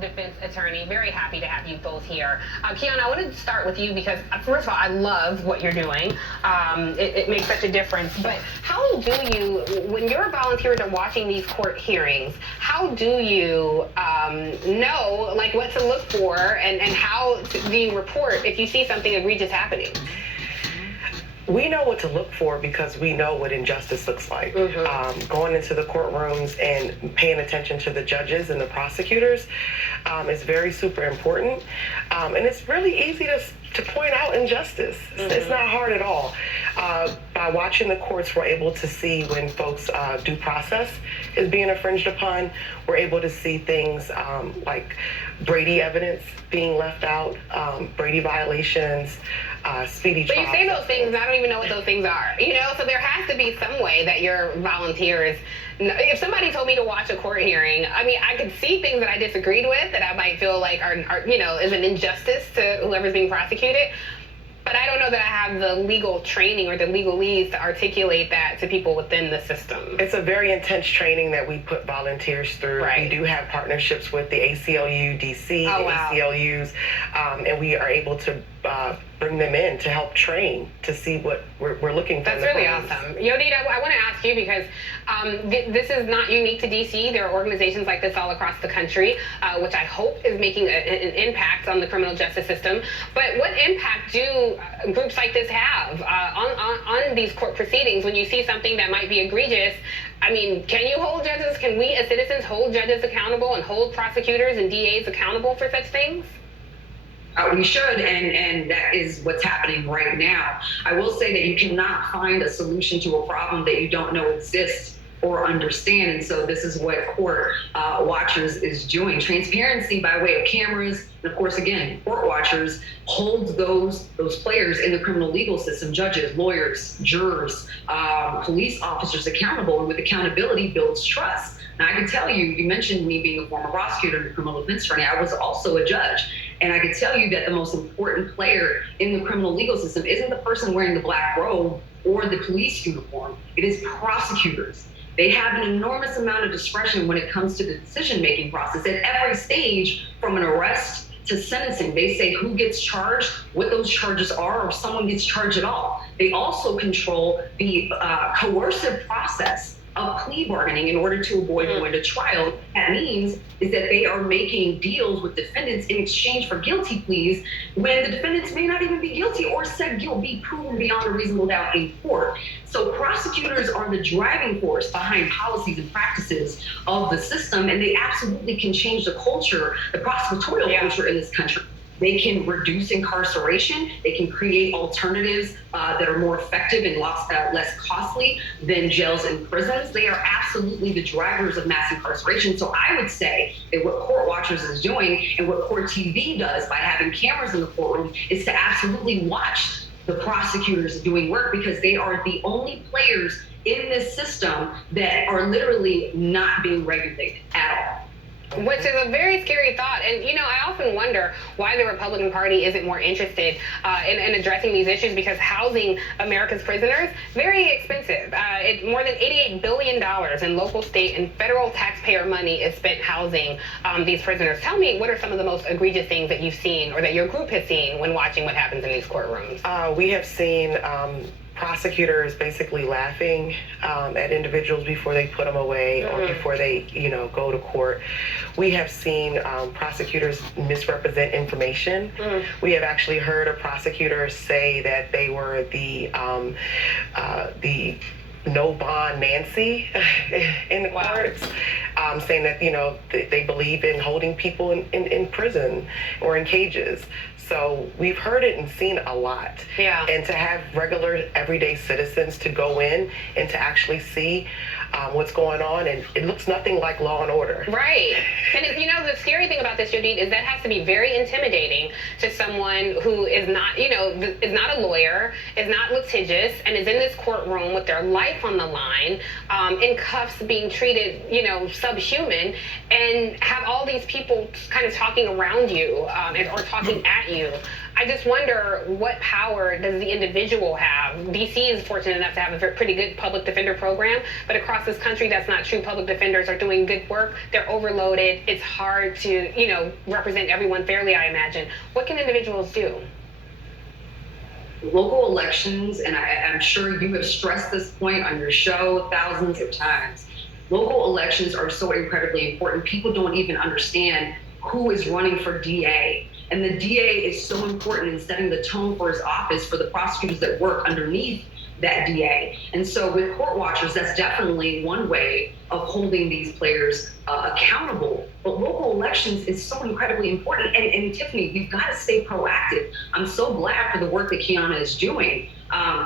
defense attorney. Very happy to have you both here. Kiana, I wanted to start with you because, first of all, I love what you're doing. It makes such a difference. But how do you, when your volunteers are watching these court hearings, how do you know, like, what to look for and how do you report if you see something egregious happening? We know what to look for because we know what injustice looks like. Going into the courtrooms and paying attention to the judges and the prosecutors is very super important. And it's really easy to point out injustice. It's not hard at all. By watching the courts, we're able to see when folks' due process is being infringed upon. We're able to see things like Brady evidence being left out, Brady violations, speedy trial. But you say those things, and I don't even know what those things are. You know, so there has to be some way that your volunteers. If somebody told me to watch a court hearing, I mean, I could see things that I disagreed with that I might feel like are is an injustice to whoever's being prosecuted. But I don't know that I have the legal training or the legalese to articulate that to people within the system. It's a very intense training that we put volunteers through. Right. We do have partnerships with the ACLU, DC, ACLUs, and we are able to bring them in to help train to see what we're looking for. That's really awesome. Yodit, I want to ask you because this is not unique to DC. There are organizations like this all across the country, which I hope is making an impact on the criminal justice system. But what impact do groups like this have on these court proceedings when you see something that might be egregious? I mean, can you hold judges? Can we as citizens hold judges accountable and hold prosecutors and DAs accountable for such things? We should, and that is what's happening right now. I will say that you cannot find a solution to a problem that you don't know exists or understand, and so this is what Court Watchers is doing. Transparency by way of cameras, and of course, again, Court Watchers holds those players in the criminal legal system, judges, lawyers, jurors, police officers accountable, and with accountability builds trust. Now, I can tell you, you mentioned me being a former prosecutor and a criminal defense attorney. I was also a judge. And I can tell you that the most important player in the criminal legal system isn't the person wearing the black robe or the police uniform. It is prosecutors. They have an enormous amount of discretion when it comes to the decision-making process at every stage, from an arrest to sentencing. They say who gets charged, what those charges are, or if someone gets charged at all. They also control the coercive process of plea bargaining in order to avoid going to trial. What that means is that they are making deals with defendants in exchange for guilty pleas when the defendants may not even be guilty or said guilt be proven beyond a reasonable doubt in court. So prosecutors are the driving force behind policies and practices of the system, and they absolutely can change the culture, the prosecutorial culture in this country. They can reduce incarceration. They can create alternatives that are more effective and less costly than jails and prisons. They are absolutely the drivers of mass incarceration. So I would say that what Court Watchers is doing and what Court TV does by having cameras in the courtroom is to absolutely watch the prosecutors doing work, because they are the only players in this system that are literally not being regulated at all. Which is a very scary thought. And, I often wonder why the Republican Party isn't more interested in addressing these issues, because housing America's prisoners, very expensive. More than $88 billion in local, state, and federal taxpayer money is spent housing these prisoners. Tell me, what are some of the most egregious things that you've seen or that your group has seen when watching what happens in these courtrooms? We have seen prosecutors basically laughing at individuals before they put them away or before they, go to court. We have seen prosecutors misrepresent information. We have actually heard a prosecutor say that they were the no bond Nancy in the courts, saying that, they believe in holding people in prison or in cages. So we've heard it and seen a lot. Yeah. And to have regular, everyday citizens to go in and to actually see what's going on, and it looks nothing like Law and Order. Right. And the scary thing about this, Yodit, is that has to be very intimidating to someone who is not, is not a lawyer, is not litigious, and is in this courtroom with their life on the line, in cuffs, being treated, subhuman, and have all these people kind of talking around you or talking at you. I just wonder, what power does the individual have? DC is fortunate enough to have a pretty good public defender program, but across this country, that's not true. Public defenders are doing good work. They're overloaded. It's hard to, represent everyone fairly, I imagine. What can individuals do? Local elections, and I'm sure you have stressed this point on your show thousands of times, local elections are so incredibly important. People don't even understand who is running for DA. And the DA is so important in setting the tone for his office for the prosecutors that work underneath that DA. And so with court watchers, that's definitely one way of holding these players accountable. But local elections is so incredibly important. And Tiffany, you've got to stay proactive. I'm so glad for the work that Kiana is doing,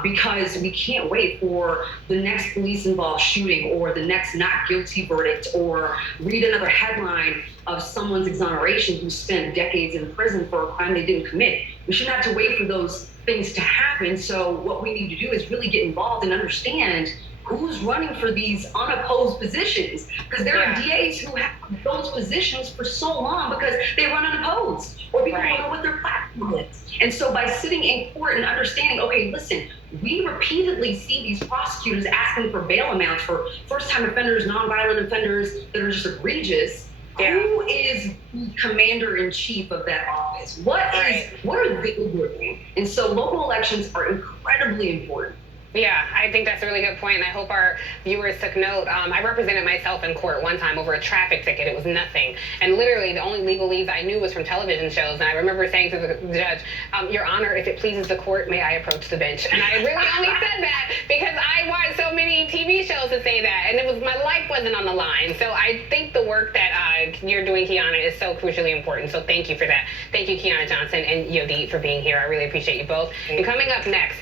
because we can't wait for the next police involved shooting or the next not guilty verdict, or read another headline of someone's exoneration who spent decades in prison for a crime they didn't commit. We shouldn't have to wait for those things to happen. So what we need to do is really get involved and understand who's running for these unopposed positions, because there are DAs who have those positions for so long because they run unopposed, or people don't know what their platform is. And so by sitting in court and understanding, okay, listen, we repeatedly see these prosecutors asking for bail amounts for first-time offenders, nonviolent offenders that are just egregious. Who is the commander-in-chief of that office? What are they doing? And so local elections are incredibly important. Yeah, I think that's a really good point, and I hope our viewers took note. I represented myself in court one time over a traffic ticket. It was nothing. And literally, the only legalese I knew was from television shows. And I remember saying to the judge, Your Honor, if it pleases the court, may I approach the bench? And I really only said that because I watched so many TV shows to say that, and it was, my life wasn't on the line. So I think the work that you're doing, Kiana, is so crucially important. So thank you for that. Thank you, Kiana Johnson and Yodit, for being here. I really appreciate you both. And coming up next,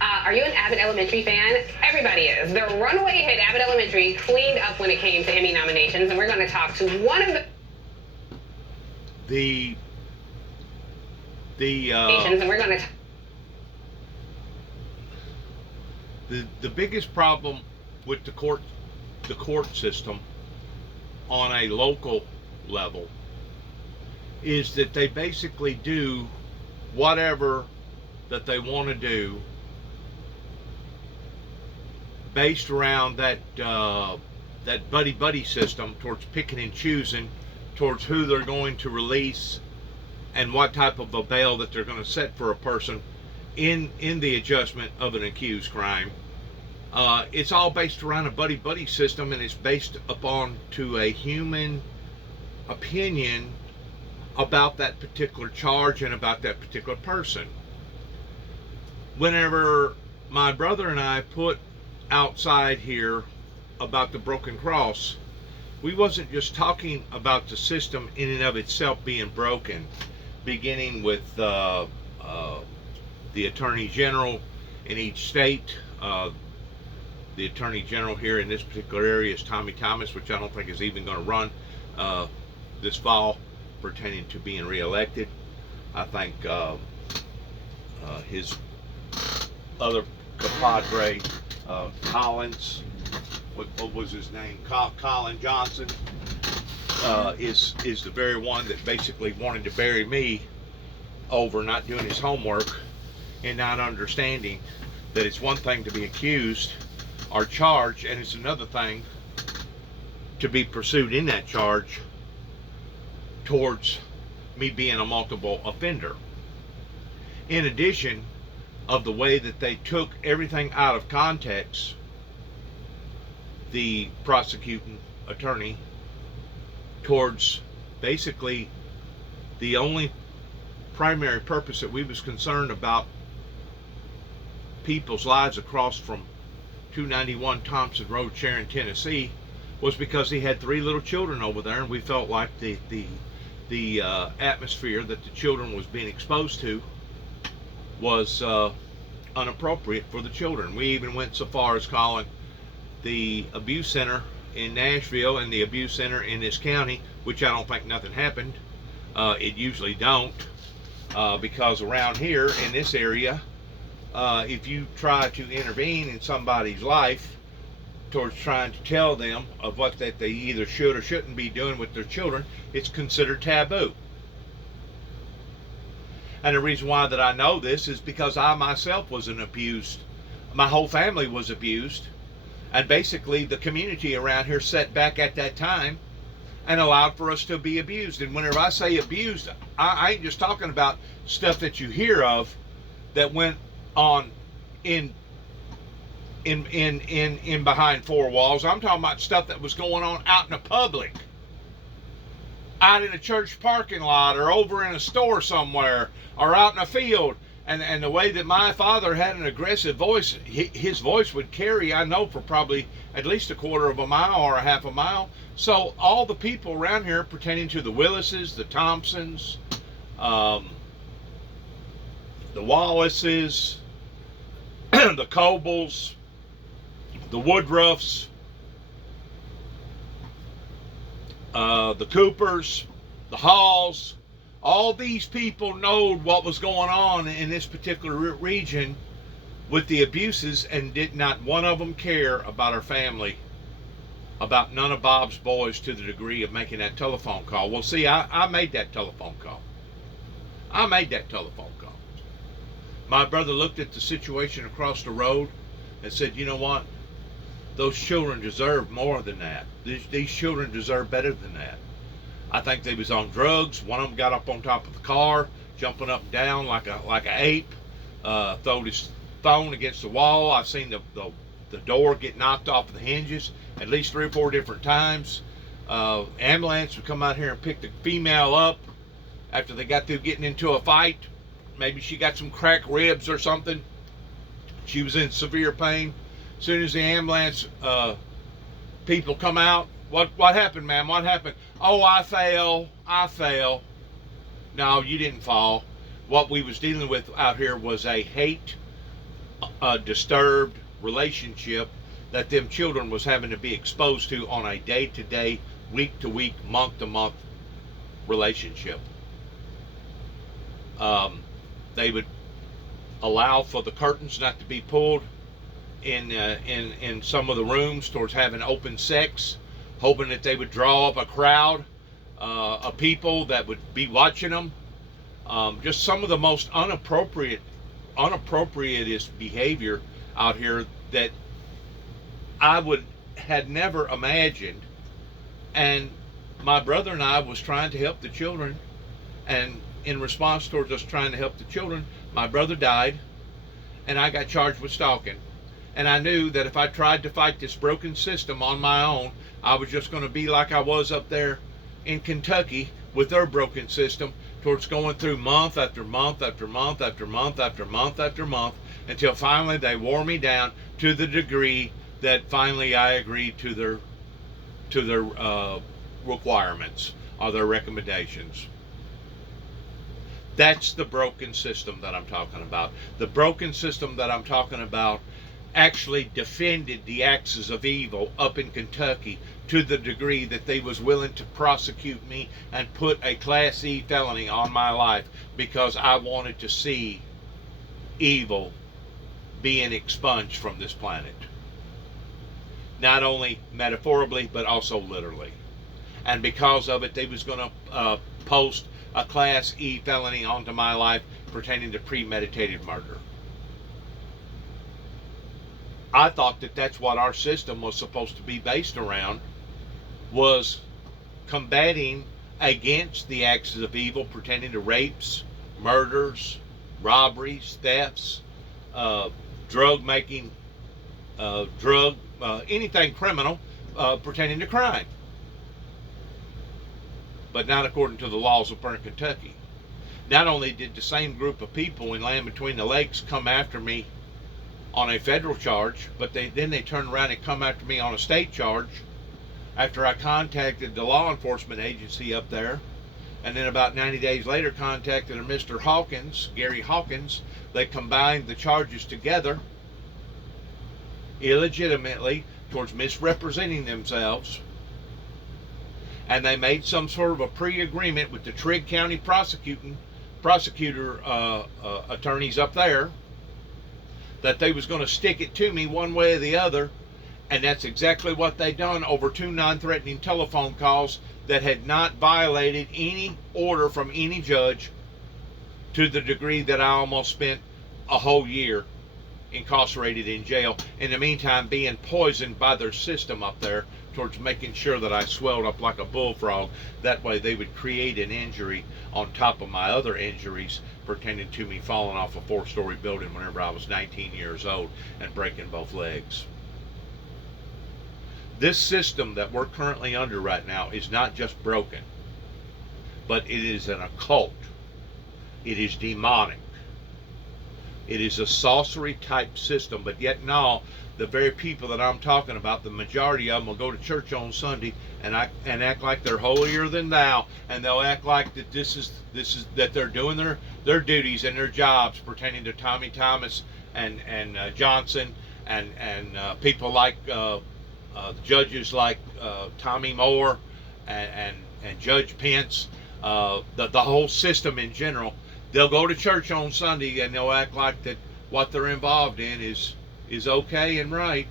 are you an Abbott Elementary fan? Everybody is. The runaway hit Abbott Elementary cleaned up when it came to Emmy nominations, and we're going to talk to one of the and we're going to the biggest problem with the court system on a local level is that they basically do whatever that they want to do based around that buddy system, towards picking and choosing towards who they're going to release and what type of a bail that they're going to set for a person in the adjustment of an accused crime. It's all based around a buddy system, and it's based upon to a human opinion about that particular charge and about that particular person. Whenever my brother and I put outside here about the broken cross, we wasn't just talking about the system in and of itself being broken, beginning with the Attorney General in each state. The Attorney General here in this particular area is Tommy Thomas, which I don't think is even going to run this fall, pertaining to being reelected. I think his other compadre, Collins, what was his name? Colin Johnson, is the very one that basically wanted to bury me over not doing his homework and not understanding that it's one thing to be accused or charged, and it's another thing to be pursued in that charge towards me being a multiple offender. In addition of the way that they took everything out of context, the prosecuting attorney, towards basically the only primary purpose that we was concerned about people's lives across from 291 Thompson Road, Sharon, Tennessee, was because he had 3 little children over there, and we felt like the atmosphere that the children was being exposed to was inappropriate for the children. We even went so far as calling the abuse center in Nashville and the abuse center in this county, which I don't think nothing happened. It usually don't, because around here in this area, if you try to intervene in somebody's life towards trying to tell them of what that they either should or shouldn't be doing with their children, it's considered taboo. And the reason why that I know this is because I myself was abused. My whole family was abused. And basically the community around here sat back at that time and allowed for us to be abused. And whenever I say abused, I ain't just talking about stuff that you hear of that went on in behind four walls. I'm talking about stuff that was going on out in the public, out in a church parking lot, or over in a store somewhere, or out in a field. And the way that my father had an aggressive voice, his voice would carry, I know, for probably at least a quarter of a mile or a half a mile. So all the people around here pertaining to the Willises, the Thompsons, the Wallaces, the Cobles, the Woodruffs, the Coopers, the Halls, all these people knowed what was going on in this particular region with the abuses, and did not one of them care about our family, about none of Bob's boys, to the degree of making that telephone call. Well, see, I made that telephone call. I made that telephone call. My brother looked at the situation across the road and said, you know what? Those children deserve more than that. These children deserve better than that. I think they was on drugs. One of them got up on top of the car, jumping up and down like a ape. Throwed his phone against the wall. I've seen the door get knocked off of the hinges at least 3 or 4 different times. Ambulance would come out here and pick the female up after they got through getting into a fight. Maybe she got some cracked ribs or something. She was in severe pain. As soon as the ambulance people come out, what happened, ma'am? What happened? Oh, I fell. No, you didn't fall. What we was dealing with out here was a hate, disturbed relationship that them children was having to be exposed to on a day-to-day, week-to-week, month-to-month relationship. They would allow for the curtains not to be pulled in some of the rooms towards having open sex, hoping that they would draw up a crowd of people that would be watching them. Just some of the most unappropriatest behavior out here that I had never imagined. And my brother and I was trying to help the children, and in response towards us trying to help the children, my brother died, and I got charged with stalking. And I knew that if I tried to fight this broken system on my own, I was just going to be like I was up there in Kentucky with their broken system, towards going through month after month after month after month after month after month, until finally they wore me down to the degree that finally I agreed to their requirements or their recommendations. That's the broken system that I'm talking about. The broken system that I'm talking about actually defended the axis of evil up in Kentucky to the degree that they was willing to prosecute me and put a Class E felony on my life because I wanted to see evil being expunged from this planet. Not only metaphorically, but also literally. And because of it, they was going to post a Class E felony onto my life pertaining to premeditated murder. I thought that that's what our system was supposed to be based around, was combating against the axis of evil pertaining to rapes, murders, robberies, thefts, drug making, anything criminal pertaining to crime. But not according to the laws of Burn, Kentucky. Not only did the same group of people in Land Between the Lakes come after me on a federal charge, but then they turned around and come after me on a state charge after I contacted the law enforcement agency up there, and then about 90 days later contacted a Mr. Hawkins, Gary Hawkins. They combined the charges together illegitimately towards misrepresenting themselves, and they made some sort of a pre-agreement with the Trigg County prosecutor attorneys up there that they was going to stick it to me one way or the other. And that's exactly what they done over 2 non-threatening telephone calls that had not violated any order from any judge to the degree that I almost spent a whole year incarcerated in jail. In the meantime, being poisoned by their system up there towards making sure that I swelled up like a bullfrog. That way they would create an injury on top of my other injuries pertaining to me falling off a 4-story building whenever I was 19 years old and breaking both legs. This system that we're currently under right now is not just broken, but it is an occult. It is demonic. It is a sorcery type system, but yet now the very people that I'm talking about, the majority of them will go to church on Sunday and act like they're holier than thou, and they'll act like that this is that they're doing their duties and their jobs pertaining to Tommy Thomas and Johnson and people like judges like Tommy Moore and Judge Pence, the whole system in general. They'll go to church on Sunday and they'll act like that what they're involved in is okay and right,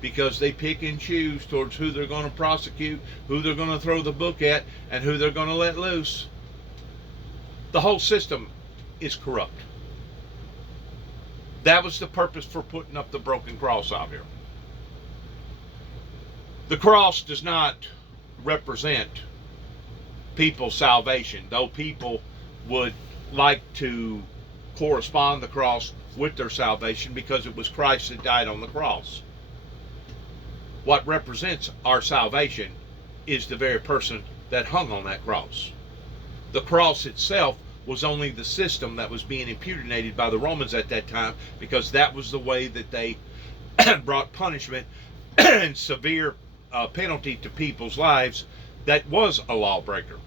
because they pick and choose towards who they're going to prosecute, who they're going to throw the book at, and who they're going to let loose. The whole system is corrupt. That was the purpose for putting up the broken cross out here. The cross does not represent people's salvation, though people would like to correspond the cross with their salvation because it was Christ that died on the cross. What represents our salvation is the very person that hung on that cross. The cross itself was only the system that was being impugnated by the Romans at that time, because that was the way that they brought punishment and severe penalty to people's lives that was a lawbreaker.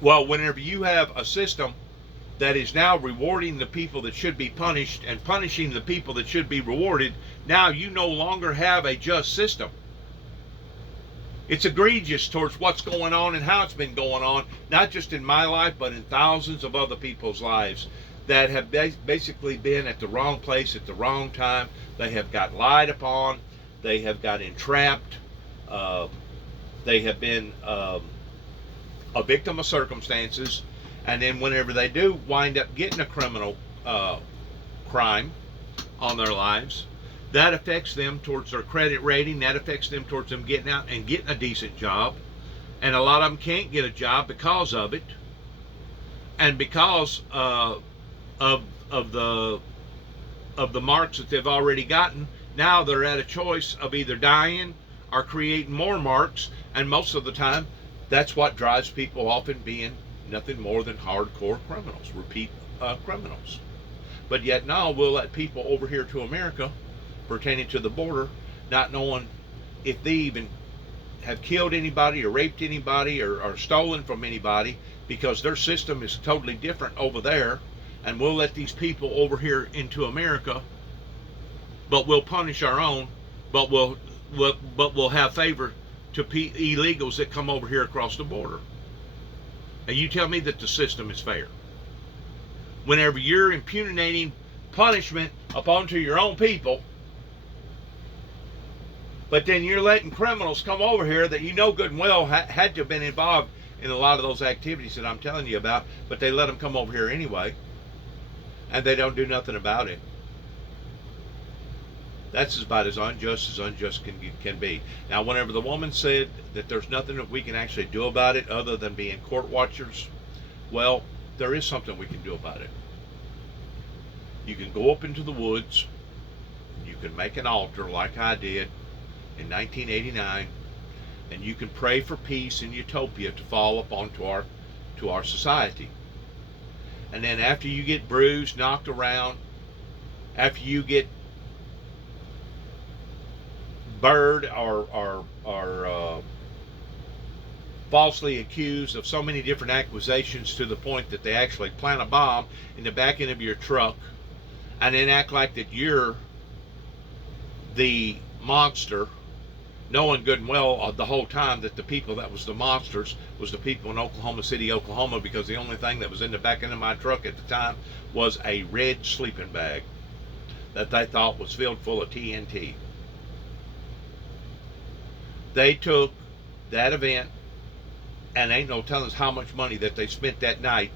Well, whenever you have a system that is now rewarding the people that should be punished and punishing the people that should be rewarded, now you no longer have a just system. It's egregious towards what's going on and how it's been going on, not just in my life, but in thousands of other people's lives that have basically been at the wrong place at the wrong time. They have got lied upon. They have got entrapped. They have been a victim of circumstances, and then whenever they do wind up getting a criminal crime on their lives, that affects them towards their credit rating, that affects them towards them getting out and getting a decent job, and a lot of them can't get a job because of it, and because of the marks that they've already gotten. Now they're at a choice of either dying or creating more marks, and most of the time that's what drives people off in being nothing more than hardcore criminals, repeat criminals. But yet now we'll let people over here to America pertaining to the border, not knowing if they even have killed anybody or raped anybody or stolen from anybody, because their system is totally different over there. And we'll let these people over here into America, but we'll punish our own, but we'll have favor to illegals that come over here across the border. And you tell me that the system is fair whenever you're impugnating punishment upon to your own people, but then you're letting criminals come over here that you know good and well had to have been involved in a lot of those activities that I'm telling you about, but they let them come over here anyway, and they don't do nothing about it. That's about as unjust can be. Now, whenever the woman said that there's nothing that we can actually do about it other than being court watchers, well, there is something we can do about it. You can go up into the woods, you can make an altar like I did in 1989, and you can pray for peace and utopia to fall upon to our society. And then after you get bruised, knocked around, after you get bird or falsely accused of so many different accusations to the point that they actually plant a bomb in the back end of your truck, and then act like that you're the monster, knowing good and well the whole time that the people that was the monsters was the people in Oklahoma City, Oklahoma, because the only thing that was in the back end of my truck at the time was a red sleeping bag that they thought was filled full of TNT. They took that event, and ain't no telling us how much money that they spent that night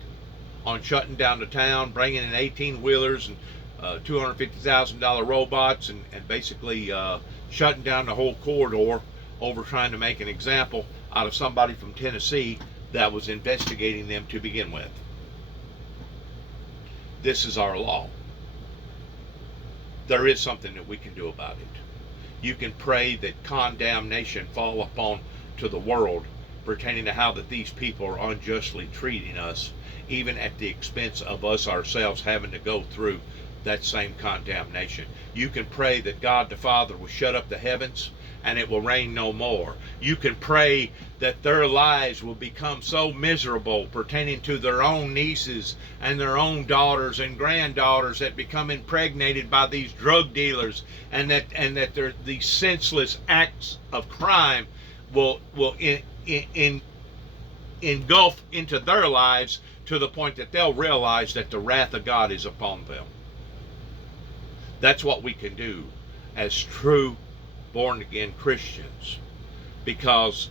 on shutting down the town, bringing in 18-wheelers and $250,000 robots, and basically shutting down the whole corridor over trying to make an example out of somebody from Tennessee that was investigating them to begin with. This is our law. There is something that we can do about it. You can pray that condemnation fall upon to the world pertaining to how that these people are unjustly treating us, even at the expense of us ourselves having to go through that same condemnation. You can pray that God the Father will shut up the heavens and it will rain no more. You can pray that their lives will become so miserable pertaining to their own nieces and their own daughters and granddaughters that become impregnated by these drug dealers, and that these senseless acts of crime will engulf into their lives to the point that they'll realize that the wrath of God is upon them. That's what we can do as true born-again Christians, because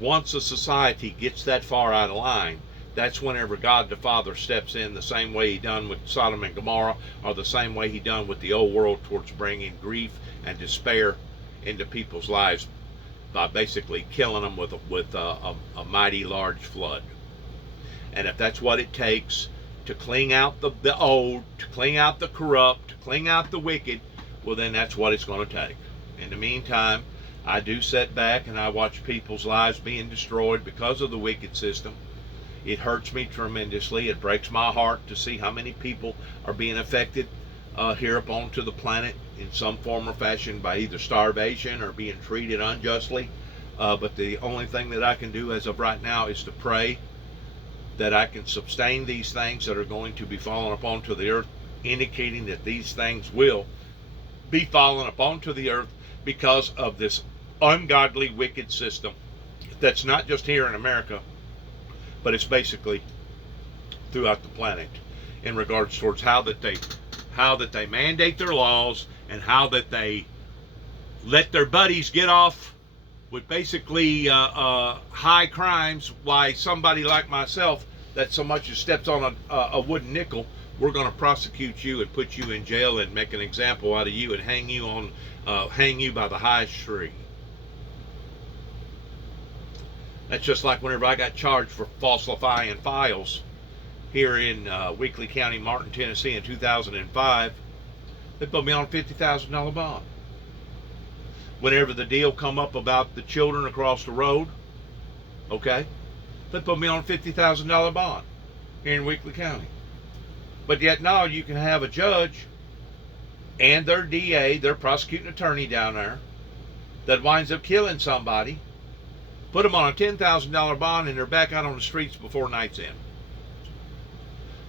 once a society gets that far out of line, that's whenever God the Father steps in, the same way he done with Sodom and Gomorrah, or the same way he done with the old world, towards bringing grief and despair into people's lives by basically killing them with a mighty large flood. And if that's what it takes to clean out the old, to clean out the corrupt, to clean out the wicked, well, then that's what it's going to take. In the meantime, I do sit back and I watch people's lives being destroyed because of the wicked system. It hurts me tremendously. It breaks my heart to see how many people are being affected here upon to the planet in some form or fashion by either starvation or being treated unjustly. But the only thing that I can do as of right now is to pray that I can sustain these things that are going to be falling upon to the earth, indicating that these things will be falling upon to the earth because of this ungodly, wicked system that's not just here in America, but it's basically throughout the planet, in regards towards how that they mandate their laws, and how that they let their buddies get off with basically high crimes, why somebody like myself that so much as steps on a wooden nickel, we're going to prosecute you and put you in jail and make an example out of you and hang you by the highest tree. That's just like whenever I got charged for falsifying files here in Weakley County, Martin, Tennessee in 2005. They put me on a $50,000 bond. Whenever the deal come up about the children across the road, okay, they put me on a $50,000 bond here in Weakley County. But yet now you can have a judge and their DA, their prosecuting attorney down there, that winds up killing somebody, put them on a $10,000 bond, and they're back out on the streets before night's end.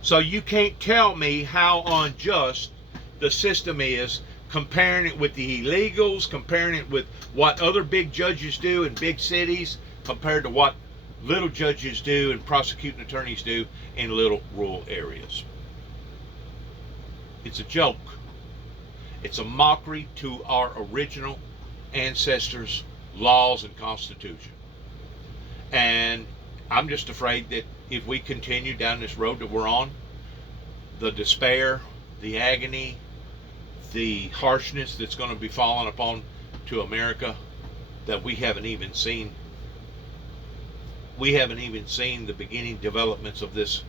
So you can't tell me how unjust the system is, comparing it with the illegals, comparing it with what other big judges do in big cities, compared to what little judges do and prosecuting attorneys do in little rural areas. It's a joke. It's a mockery to our original ancestors' laws and constitution. And I'm just afraid that if we continue down this road that we're on, the despair, the agony, the harshness that's going to be falling upon to America, that we haven't even seen the beginning developments of this,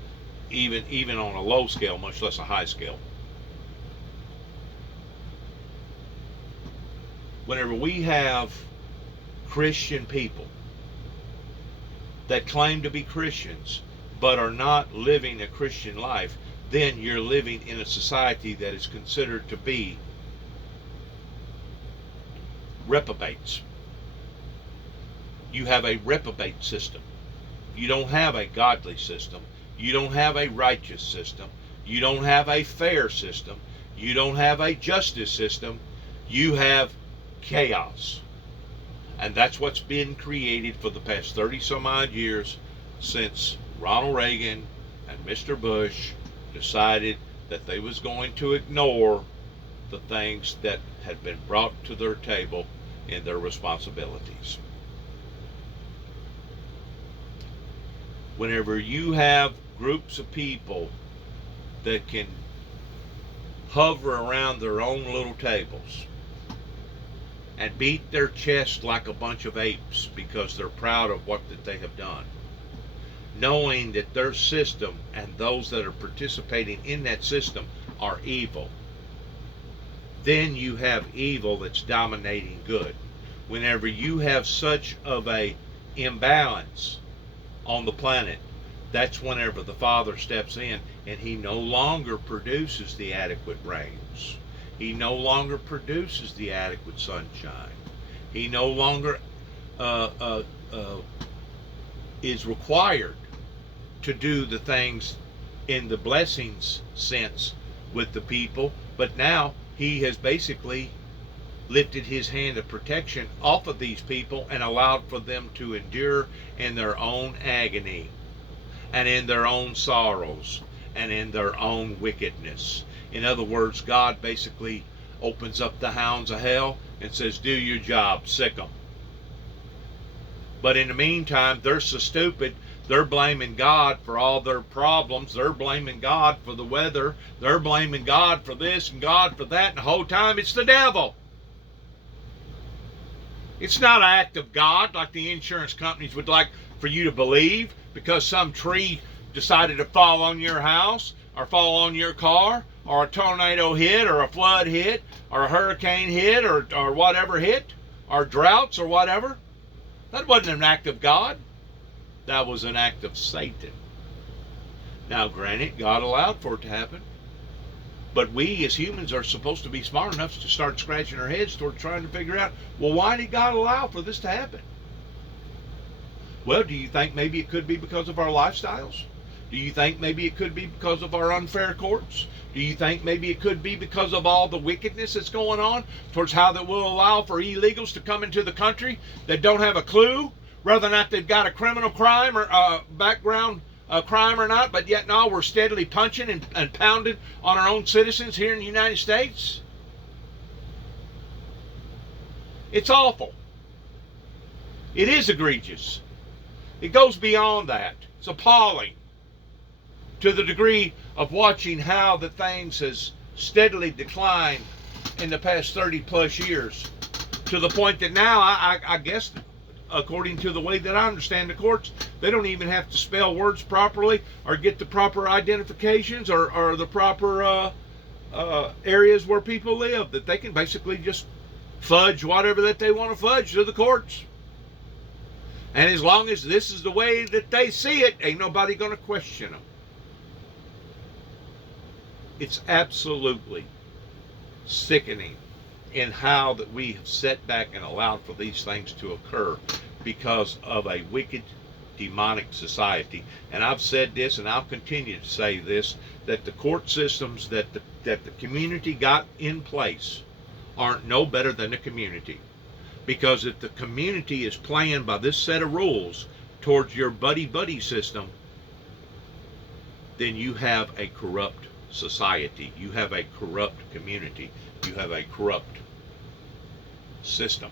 even on a low scale, much less a high scale. Whenever we have Christian people that claim to be Christians but are not living a Christian life, then you're living in a society that is considered to be reprobates. You have a reprobate system. You don't have a godly system. You don't have a righteous system. You don't have a fair system. You don't have a justice system. You have chaos. And that's what's been created for the past 30 some odd years, since Ronald Reagan and Mr. Bush decided that they was going to ignore the things that had been brought to their table in their responsibilities. Whenever you have groups of people that can hover around their own little tables and beat their chest like a bunch of apes because they're proud of what that they have done, knowing that their system and those that are participating in that system are evil, then you have evil that's dominating good. Whenever you have such of a imbalance on the planet, that's whenever the Father steps in and he no longer produces the adequate rains. He no longer produces the adequate sunshine. He no longer is required to do the things in the blessings sense with the people, but now he has basically lifted his hand of protection off of these people and allowed for them to endure in their own agony and in their own sorrows and in their own wickedness. In other words, God basically opens up the hounds of hell and says, do your job, sick them. But in the meantime, they're so stupid, they're blaming God for all their problems. They're blaming God for the weather. They're blaming God for this and God for that. And the whole time it's the devil. It's not an act of God like the insurance companies would like for you to believe because some tree decided to fall on your house or fall on your car or a tornado hit or a flood hit or a hurricane hit or whatever hit or droughts or whatever. That wasn't an act of God. That was an act of Satan. Now, granted, God allowed for it to happen. But we as humans are supposed to be smart enough to start scratching our heads toward trying to figure out, well, why did God allow for this to happen? Well, do you think maybe it could be because of our lifestyles? Do you think maybe it could be because of our unfair courts? Do you think maybe it could be because of all the wickedness that's going on towards how that will allow for illegals to come into the country that don't have a clue, whether or not they've got a criminal crime or background crime or not, but yet now we're steadily punching and pounding on our own citizens here in the United States? It's awful. It is egregious. It goes beyond that. It's appalling to the degree of watching how the things has steadily declined in the past 30 plus years to the point that now I guess according to the way that I understand the courts, they don't even have to spell words properly or get the proper identifications or the proper areas where people live, that they can basically just fudge whatever that they want to fudge to the courts. And as long as this is the way that they see it, ain't nobody going to question them. It's absolutely sickening in how that we have set back and allowed for these things to occur because of a wicked, demonic society. And I've said this, and I'll continue to say this, that the court systems that the community got in place aren't no better than the community. Because if the community is playing by this set of rules towards your buddy-buddy system, then you have a corrupt society. You have a corrupt community. You have a corrupt system.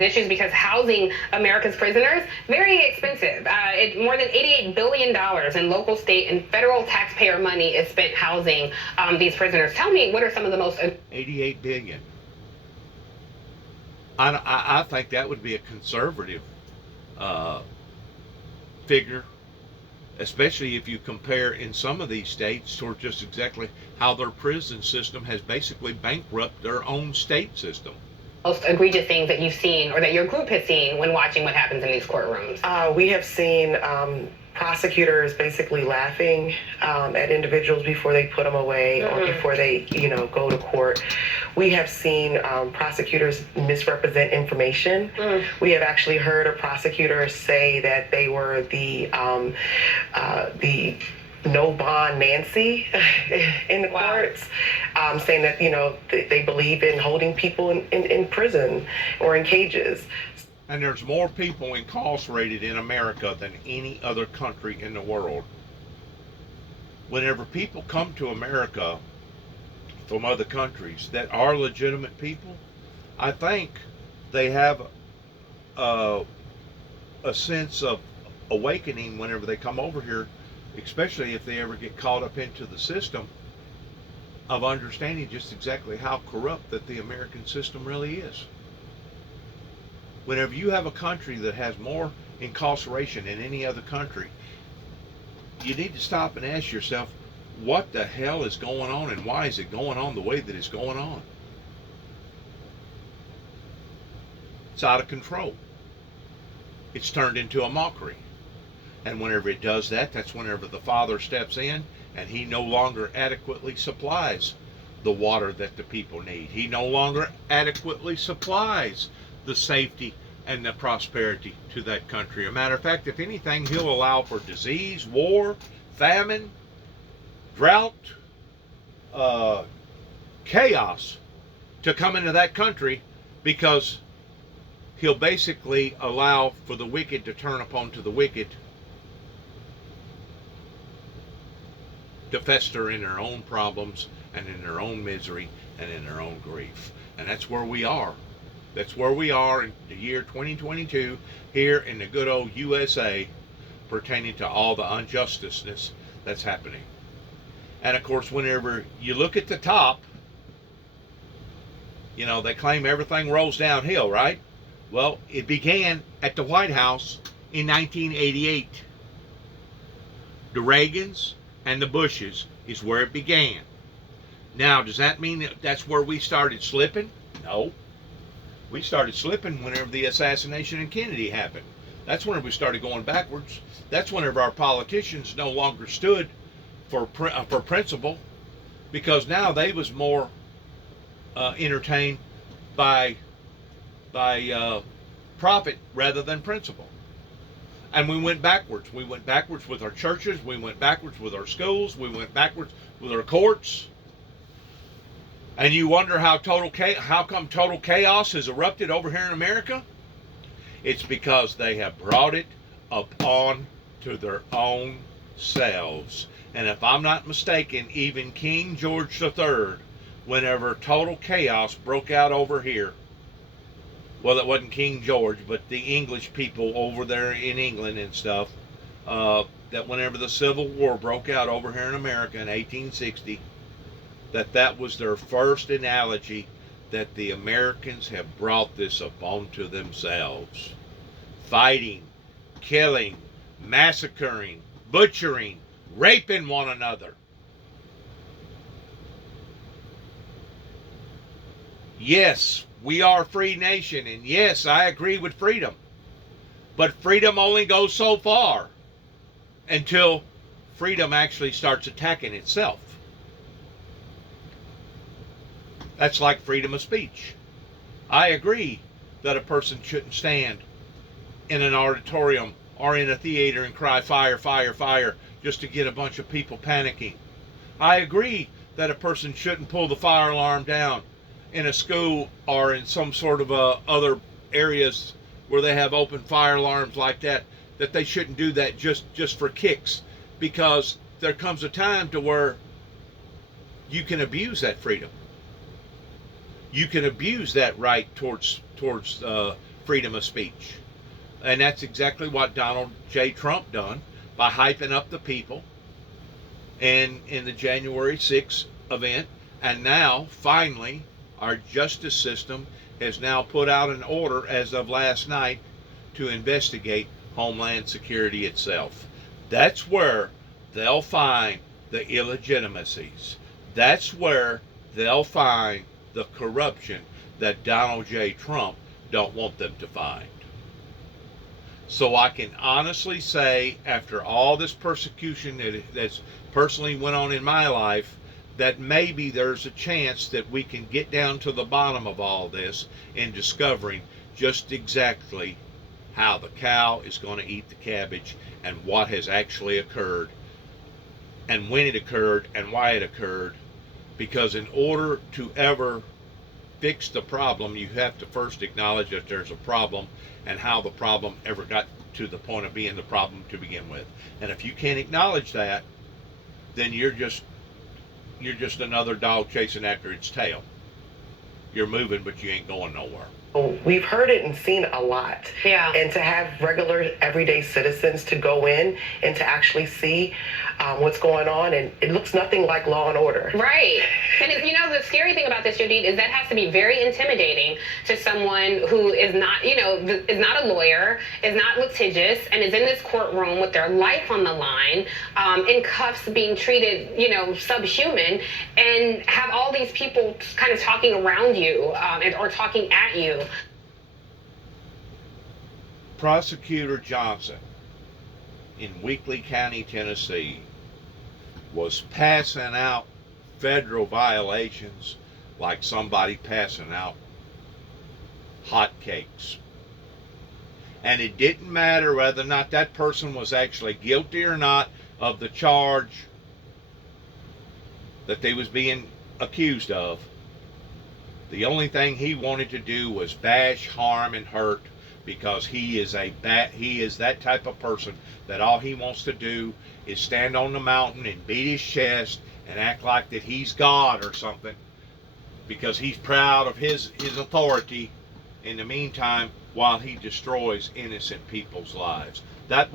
Issues because housing America's prisoners very expensive. More than $88 billion in local, state, and federal taxpayer money is spent housing these prisoners. Tell me, what are some of the most... $88 billion. I think that would be a conservative figure, especially if you compare in some of these states toward just exactly how their prison system has basically bankrupted their own state system. Most egregious things that you've seen or that your group has seen when watching what happens in these courtrooms? We have seen prosecutors basically laughing at individuals before they put them away or before they, go to court. We have seen prosecutors misrepresent information. We have actually heard a prosecutor say that they were the no bond Nancy in the courts, saying that, they believe in holding people in prison or in cages. And there's more people incarcerated in America than any other country in the world. Whenever people come to America from other countries that are legitimate people, I think they have a sense of awakening whenever they come over here, especially if they ever get caught up into the system, of understanding just exactly how corrupt that the American system really is. Whenever you have a country that has more incarceration than any other country, you need to stop and ask yourself, what the hell is going on, and why is it going on the way that it's going on? It's out of control. It's turned into a mockery. And whenever it does that, that's whenever the Father steps in, and he no longer adequately supplies the water that the people need. He no longer adequately supplies the safety and the prosperity to that country. As a matter of fact, if anything, he'll allow for disease, war, famine, drought, chaos to come into that country, because he'll basically allow for the wicked to turn upon to the wicked, to fester in their own problems and in their own misery and in their own grief. And that's where we are. That's where we are in the year 2022 here in the good old USA, pertaining to all the unjustice that's happening. And of course, whenever you look at the top, you know, they claim everything rolls downhill, right? Well, it began at the White House in 1988. The Reagans and the Bushes is where it began. Now, does that mean that that's where we started slipping? No. We started slipping whenever the assassination of Kennedy happened. That's whenever we started going backwards. That's whenever our politicians no longer stood for principle, because now they was more entertained by profit rather than principle. And we went backwards. We went backwards with our churches. We went backwards with our schools. We went backwards with our courts. And you wonder how come total chaos has erupted over here in America? It's because they have brought it upon to their own selves. And if I'm not mistaken, even King George III, whenever total chaos broke out over here, well, it wasn't King George, but the English people over there in England and stuff, that whenever the Civil War broke out over here in America in 1860, that was their first analogy that the Americans have brought this upon to themselves. Fighting, killing, massacring, butchering, raping one another. Yes, we are a free nation, and yes, I agree with freedom. But freedom only goes so far until freedom actually starts attacking itself. That's like freedom of speech. I agree that a person shouldn't stand in an auditorium or in a theater and cry fire, fire, fire just to get a bunch of people panicking. I agree that a person shouldn't pull the fire alarm down in a school or in some sort of other areas where they have open fire alarms like that they shouldn't do that just for kicks, because there comes a time to where you can abuse that freedom. You can abuse that right towards freedom of speech. And that's exactly what Donald J. Trump done by hyping up the people in the January 6th event. And now, finally, our justice system has now put out an order as of last night to investigate Homeland Security itself. That's where they'll find the illegitimacies. That's where they'll find the corruption that Donald J. Trump don't want them to find. So I can honestly say, after all this persecution that's personally went on in my life, that maybe there's a chance that we can get down to the bottom of all this in discovering just exactly how the cow is going to eat the cabbage and what has actually occurred and when it occurred and why it occurred. Because in order to ever fix the problem, you have to first acknowledge that there's a problem and how the problem ever got to the point of being the problem to begin with. And if you can't acknowledge that, then you're just another dog chasing after its tail. You're moving, but you ain't going nowhere. We've heard it and seen a lot. Yeah. And to have regular, everyday citizens to go in and to actually see what's going on, and it looks nothing like Law and Order. Right. And the scary thing about this, Jodine, is that has to be very intimidating to someone who is not, is not a lawyer, is not litigious, and is in this courtroom with their life on the line, in cuffs, being treated, subhuman, and have all these people kind of talking around you or talking at you. Prosecutor Johnson in Weakley County, Tennessee, was passing out federal violations like somebody passing out hotcakes. And it didn't matter whether or not that person was actually guilty or not of the charge that they was being accused of. The only thing he wanted to do was bash, harm, and hurt, because he is that type of person that all he wants to do is stand on the mountain and beat his chest and act like that he's God or something, because he's proud of his authority in the meantime while he destroys innocent people's lives. That's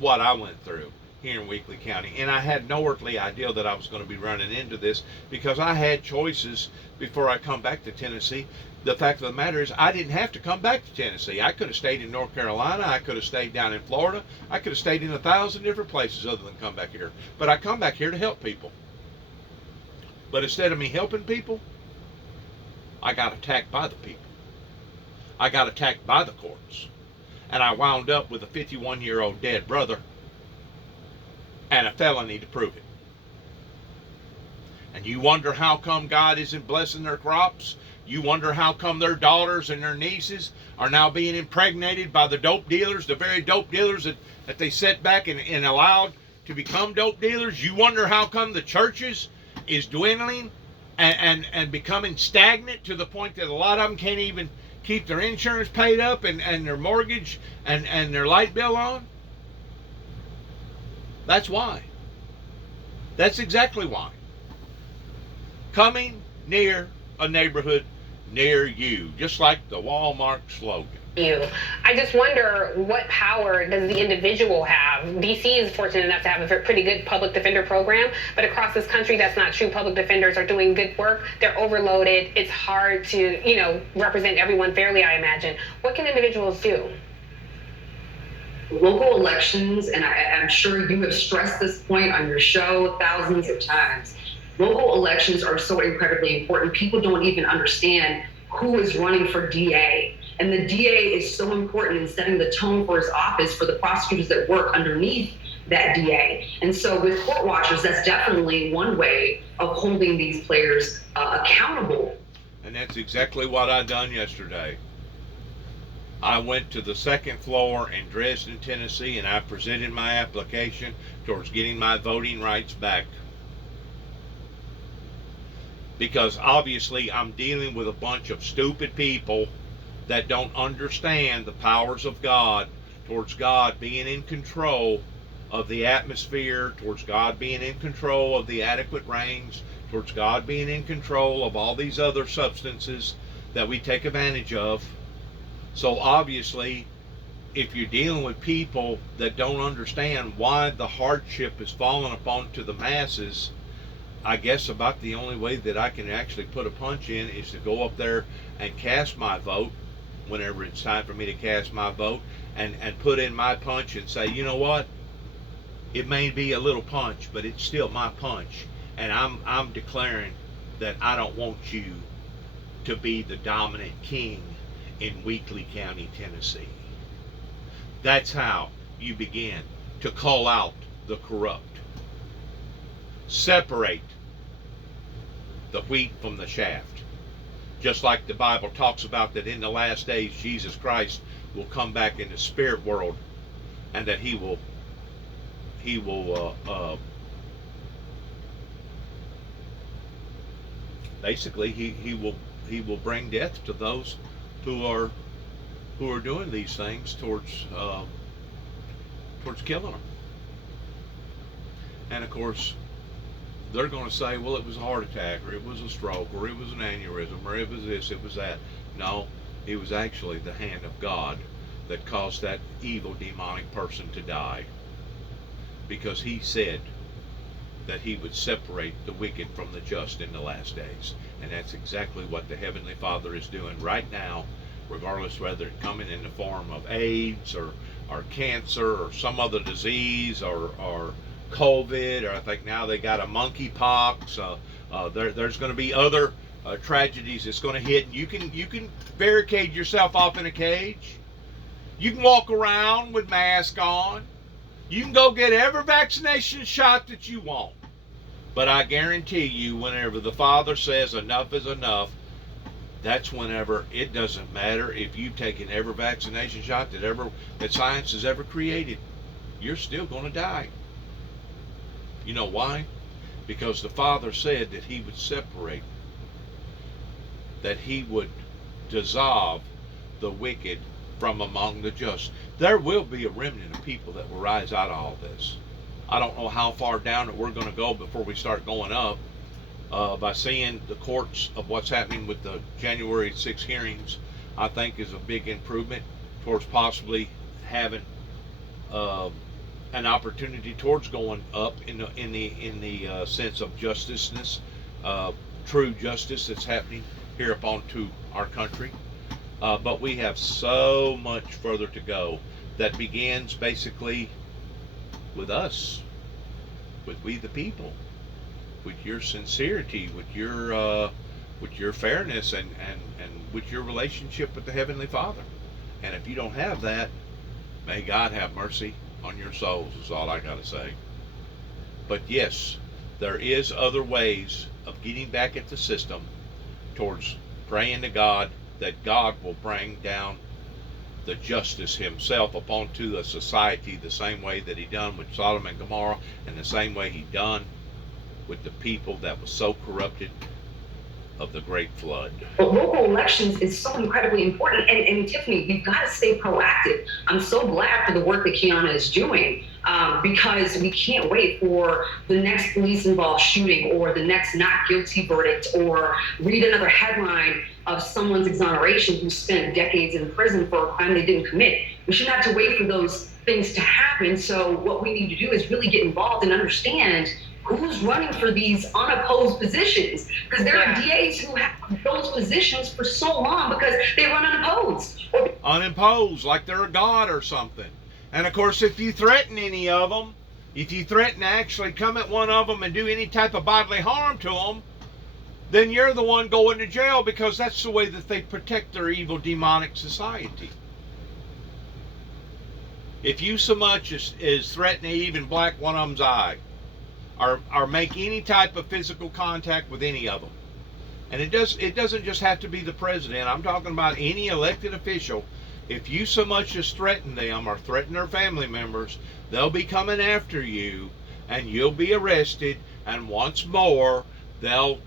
what I went through here in Weakley County, and I had no earthly idea that I was going to be running into this, because I had choices before I come back to Tennessee. The fact of the matter is, I didn't have to come back to Tennessee. I could have stayed in North Carolina. I could have stayed down in Florida. I could have stayed in 1,000 different places other than come back here. But I come back here to help people. But instead of me helping people, I got attacked by the people. I got attacked by the courts. And I wound up with a 51-year-old dead brother and a felony to prove it. And you wonder how come God isn't blessing their crops? You wonder how come their daughters and their nieces are now being impregnated by the dope dealers, the very dope dealers that they set back and allowed to become dope dealers? You wonder how come the churches is dwindling and becoming stagnant to the point that a lot of them can't even keep their insurance paid up and their mortgage and their light bill on? That's why. That's exactly why. Coming near a neighborhood near you, just like the Walmart slogan. I just wonder, what power does the individual have? DC is fortunate enough to have a pretty good public defender program, but across this country, that's not true. Public defenders are doing good work. They're overloaded. It's hard to, represent everyone fairly, I imagine. What can individuals do? Local elections, and I'm sure you have stressed this point on your show thousands of times. Local elections are so incredibly important. People don't even understand who is running for DA. And the DA is so important in setting the tone for his office for the prosecutors that work underneath that DA. And so with court watchers, that's definitely one way of holding these players accountable. And that's exactly what I done yesterday. I went to the second floor in Dresden, Tennessee, and I presented my application towards getting my voting rights back. Because obviously I'm dealing with a bunch of stupid people that don't understand the powers of God, towards God being in control of the atmosphere, towards God being in control of the adequate rains, towards God being in control of all these other substances that we take advantage of. So obviously, if you're dealing with people that don't understand why the hardship is falling upon to the masses, I guess about the only way that I can actually put a punch in is to go up there and cast my vote whenever it's time for me to cast my vote, and put in my punch and say, you know what? It may be a little punch, but it's still my punch. And I'm declaring that I don't want you to be the dominant king in Weakley County, Tennessee. That's how you begin to call out the corrupt. Separate the wheat from the shaft. Just like the Bible talks about that in the last days Jesus Christ will come back in the spirit world, and that he will basically he will bring death to those who are doing these things towards killing them. And of course, they're going to say, well, it was a heart attack, or it was a stroke, or it was an aneurysm, or it was this, it was that. No, It was actually the hand of God that caused that evil demonic person to die, because he said that he would separate the wicked from the just in the last days. And that's exactly what the Heavenly Father is doing right now, regardless whether it's coming in the form of AIDS or cancer or some other disease or COVID, or I think now they got a monkeypox. There's going to be other tragedies that's going to hit. And you can barricade yourself off in a cage. You can walk around with mask on. You can go get every vaccination shot that you want. But I guarantee you, whenever the Father says enough is enough, that's whenever it doesn't matter if you've taken every vaccination shot that science has ever created. You're still going to die. You know why? Because the Father said that he would separate, that he would dissolve the wicked from among the just. There will be a remnant of people that will rise out of all this. I don't know how far down that we're going to go before we start going up. By seeing the courts of what's happening with the January 6 hearings, I think is a big improvement towards possibly having an opportunity towards going up in the sense of justiceness, true justice that's happening here upon to our country. But we have so much further to go that begins basically with us, with we the people, with your sincerity, with your fairness, and with your relationship with the Heavenly Father. And if you don't have that, may God have mercy on your souls, is all I got to say. But yes, there is other ways of getting back at the system towards praying to God that God will bring down the justice himself upon to the society the same way that he done with Sodom and Gomorrah, and the same way he done with the people that was so corrupted of the great flood. But local elections is so incredibly important. And Tiffany, we've got to stay proactive. I'm so glad for the work that Kiana is doing, because we can't wait for the next police-involved shooting or the next not guilty verdict, or read another headline of someone's exoneration who spent decades in prison for a crime they didn't commit. We shouldn't have to wait for those things to happen. So what we need to do is really get involved and understand who's running for these unopposed positions, because there are DAs who have those positions for so long because they run unopposed. Unopposed, like they're a god or something. And of course, if you threaten any of them, if you threaten to actually come at one of them and do any type of bodily harm to them, then you're the one going to jail, because that's the way that they protect their evil demonic society. If you so much as threaten to even black one of them's eye, or make any type of physical contact with any of them. And it doesn't just have to be the president. I'm talking about any elected official. If you so much as threaten them or threaten their family members, they'll be coming after you, and you'll be arrested, and once more they'll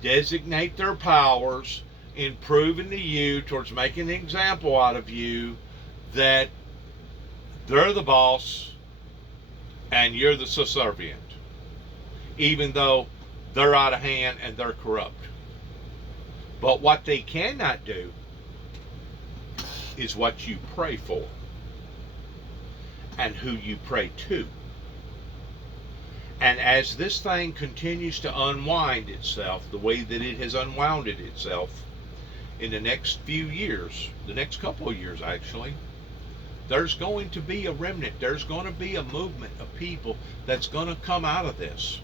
designate their powers in proving to you, towards making an example out of you, that they're the boss and you're the subservient, even though they're out of hand and they're corrupt. But what they cannot do is what you pray for and who you pray to. And as this thing continues to unwind itself the way that it has unwounded itself in the next few years, the next couple of years actually, there's going to be a remnant. There's going to be a movement of people that's going to come out of this.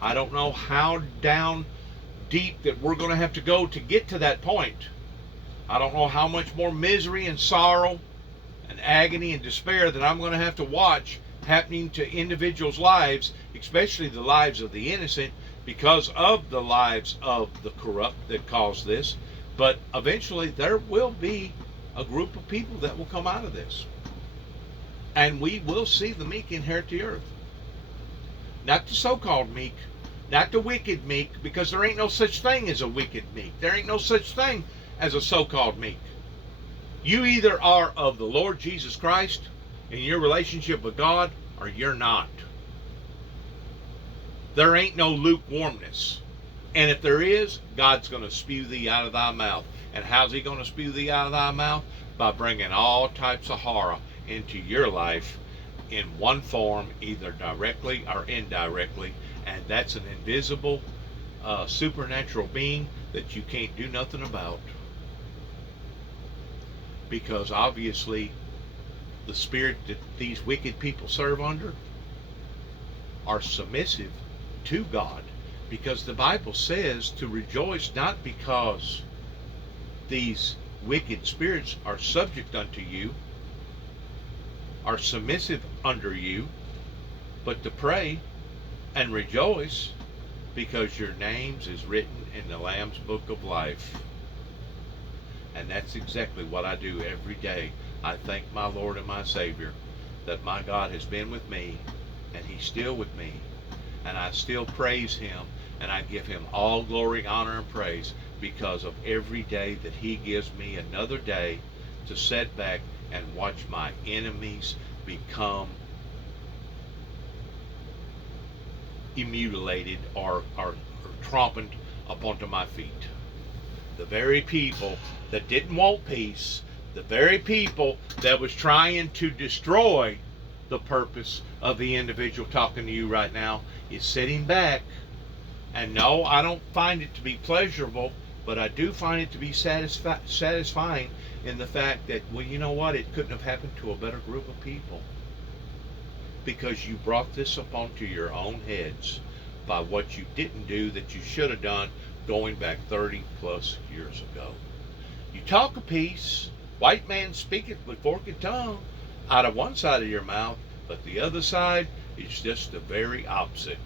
I don't know how down deep that we're going to have to go to get to that point. I don't know how much more misery and sorrow and agony and despair that I'm going to have to watch happening to individuals' lives, especially the lives of the innocent, because of the lives of the corrupt that caused this. But eventually there will be a group of people that will come out of this. And we will see the meek inherit the earth. Not the so-called meek, not the wicked meek, because there ain't no such thing as a wicked meek. There ain't no such thing as a so-called meek. You either are of the Lord Jesus Christ in your relationship with God, or you're not. There ain't no lukewarmness. And if there is, God's going to spew thee out of thy mouth. And how's he going to spew thee out of thy mouth? By bringing all types of horror into your life in one form, either directly or indirectly. And that's an invisible, supernatural being that you can't do nothing about. Because obviously, the spirit that these wicked people serve under are submissive to God. Because the Bible says to rejoice not because these wicked spirits are subject unto you, are submissive under you, but to pray and rejoice because your names is written in the Lamb's book of life. And that's exactly what I do every day. I thank my Lord and my Savior that my God has been with me, and he's still with me, and I still praise him, and I give him all glory, honor, and praise because of every day that he gives me another day to sit back and watch my enemies become mutilated or trampled upon my feet. The very people that didn't want peace, the very people that was trying to destroy the purpose of the individual talking to you right now, is sitting back. And no, I don't find it to be pleasurable, but I do find it to be satisfying in the fact that, well, you know what? It couldn't have happened to a better group of people. Because you brought this upon to your own heads by what you didn't do that you should have done going back 30 plus years ago. You talk a peace, white man speaketh with forked tongue out of one side of your mouth, but the other side is just the very opposite.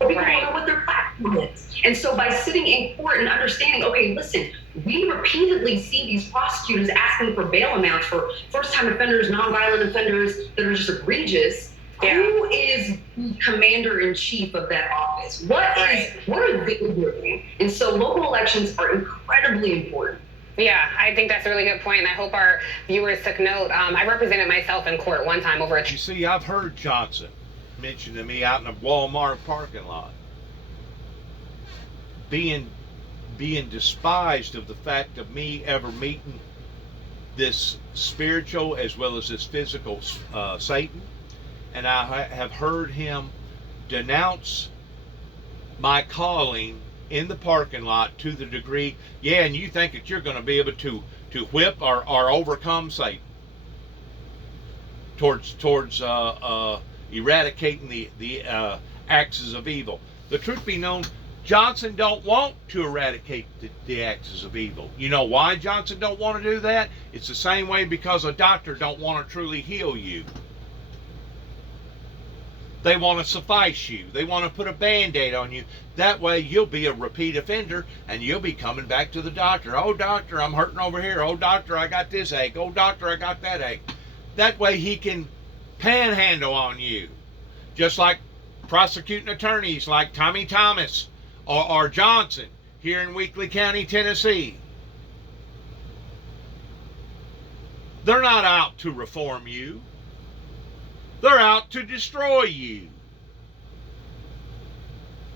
People don't know what their platform is. And so by sitting in court and understanding, okay, listen, we repeatedly see these prosecutors asking for bail amounts for first-time offenders, nonviolent offenders that are just egregious. Yeah. Who is the commander-in-chief of that office? What are they doing? And so local elections are incredibly important. Yeah, I think that's a really good point, and I hope our viewers took note. I represented myself in court one time over a... You see, I've heard Johnson mention to me out in a Walmart parking lot being despised of the fact of me ever meeting this spiritual as well as this physical Satan. And I have heard him denounce my calling in the parking lot to the degree, yeah, and you think that you're going to be able to whip or overcome Satan towards eradicating the axes of evil. The truth be known, Johnson don't want to eradicate the axes of evil. You know why Johnson don't want to do that? It's the same way because a doctor don't want to truly heal you. They want to suffice you. They want to put a Band-Aid on you. That way you'll be a repeat offender and you'll be coming back to the doctor. Oh, doctor, I'm hurting over here. Oh, doctor, I got this ache. Oh, doctor, I got that ache. That way he can panhandle on you. Just like prosecuting attorneys like Tommy Thomas or Johnson here in Weakley County, Tennessee. They're not out to reform you. They're out to destroy you.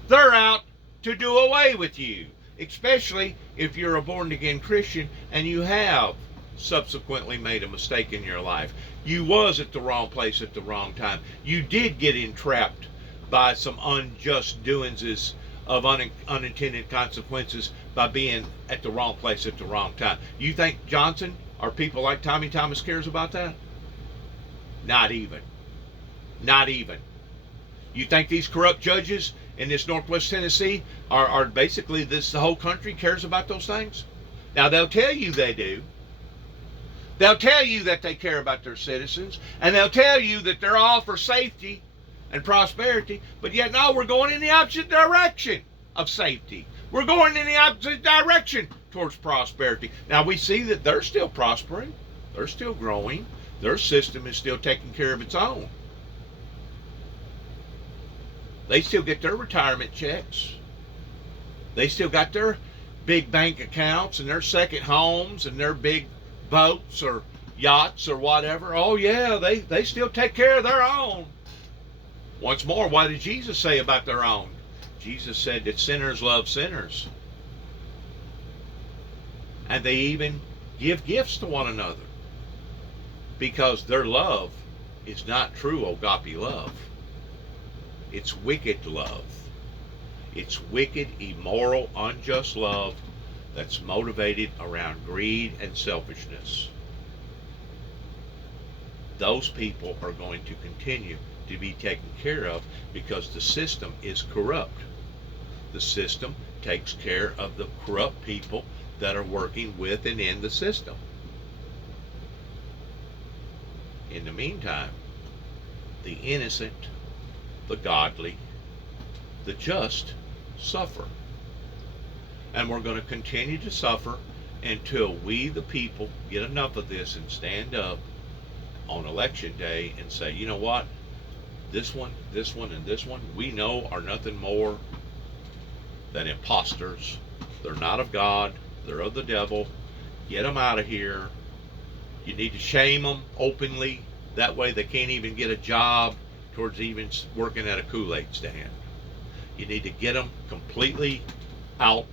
They're out to do away with you, especially if you're a born-again Christian and you have subsequently made a mistake in your life. You was at the wrong place at the wrong time. You did get entrapped by some unjust doings of unintended consequences by being at the wrong place at the wrong time. You think Johnson or people like Tommy Thomas cares about that? Not even. Not even. You think these corrupt judges in this Northwest Tennessee are basically the whole country cares about those things? Now they'll tell you they do. They'll tell you that they care about their citizens, and they'll tell you that they're all for safety and prosperity, but yet no, we're going in the opposite direction of safety. We're going in the opposite direction towards prosperity. Now we see that they're still prospering. They're still growing. Their system is still taking care of its own. They still get their retirement checks. They still got their big bank accounts and their second homes and their big boats or yachts or whatever. Oh yeah, they still take care of their own. Once more, what did Jesus say about their own? Jesus said that sinners love sinners. And they even give gifts to one another. Because their love is not true agape love. It's wicked love. It's wicked, immoral, unjust love that's motivated around greed and selfishness. Those people are going to continue to be taken care of because the system is corrupt. The system takes care of the corrupt people that are working with and in the system. In the meantime, the innocent, the godly, the just suffer. And we're going to continue to suffer until we, the people, get enough of this and stand up on election day and say, you know what? This one, and this one, we know are nothing more than imposters. They're not of God. They're of the devil. Get them out of here. You need to shame them openly. That way they can't even get a job towards even working at a Kool-Aid stand. You need to get them completely out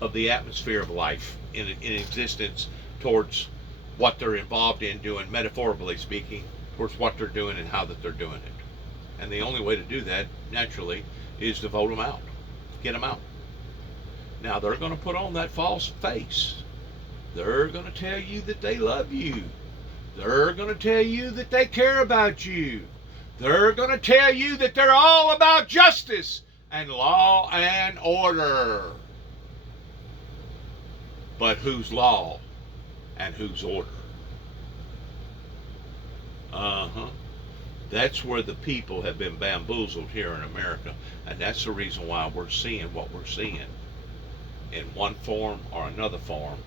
of the atmosphere of life in existence towards what they're involved in doing, metaphorically speaking, towards what they're doing and how that they're doing it. And the only way to do that, naturally, is to vote them out. Get them out. Now, they're going to put on that false face. They're going to tell you that they love you. They're going to tell you that they care about you. They're going to tell you that they're all about justice and law and order. But whose law and whose order? That's where the people have been bamboozled here in America. And that's the reason why we're seeing what we're seeing in one form or another form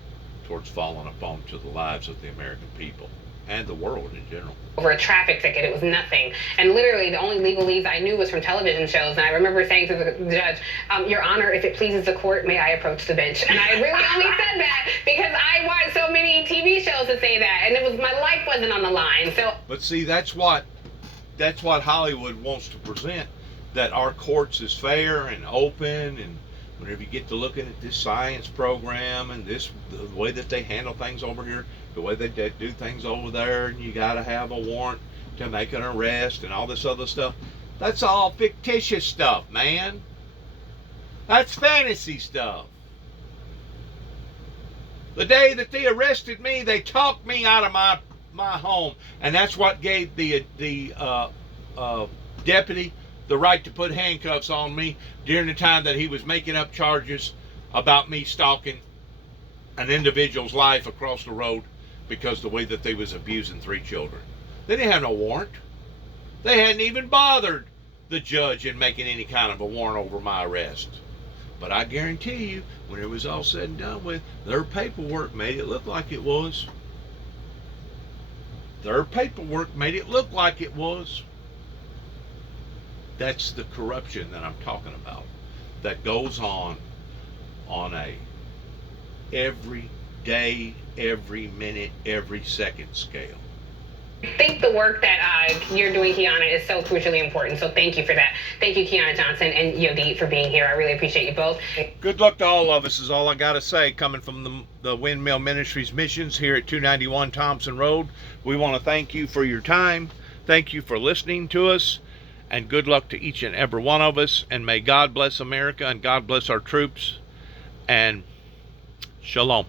towards falling upon to the lives of the American people and the world in general. Over a traffic ticket, it was nothing. And literally the only legalese I knew was from television shows. And I remember saying to the judge, Your Honor, if it pleases the court, may I approach the bench? And I really only said that because I watched so many TV shows to say that. And it was, my life wasn't on the line. So, but see, that's what Hollywood wants to present, that our courts is fair and open, and whenever you get to looking at this science program and the way that they handle things over here, the way that they do things over there, and you got to have a warrant to make an arrest and all this other stuff, that's all fictitious stuff, man. That's fantasy stuff. The day that they arrested me, they talked me out of my home, and that's what gave the deputy the right to put handcuffs on me during the time that he was making up charges about me stalking an individual's life across the road because the way that they was abusing 3 children. They didn't have no warrant. They hadn't even bothered the judge in making any kind of a warrant over my arrest. But I guarantee you, when it was all said and done with, their paperwork made it look like it was. Their paperwork made it look like it was. That's the corruption that I'm talking about, that goes on a every day, every minute, every second scale. I think the work that you're doing, Kiana, is so crucially important. So thank you for that. Thank you, Kiana Johnson and Yodit, for being here. I really appreciate you both. Good luck to all of us is all I got to say, coming from the Windmill Ministries missions here at 291 Thompson Road. We want to thank you for your time. Thank you for listening to us. And good luck to each and every one of us. And may God bless America and God bless our troops. And shalom.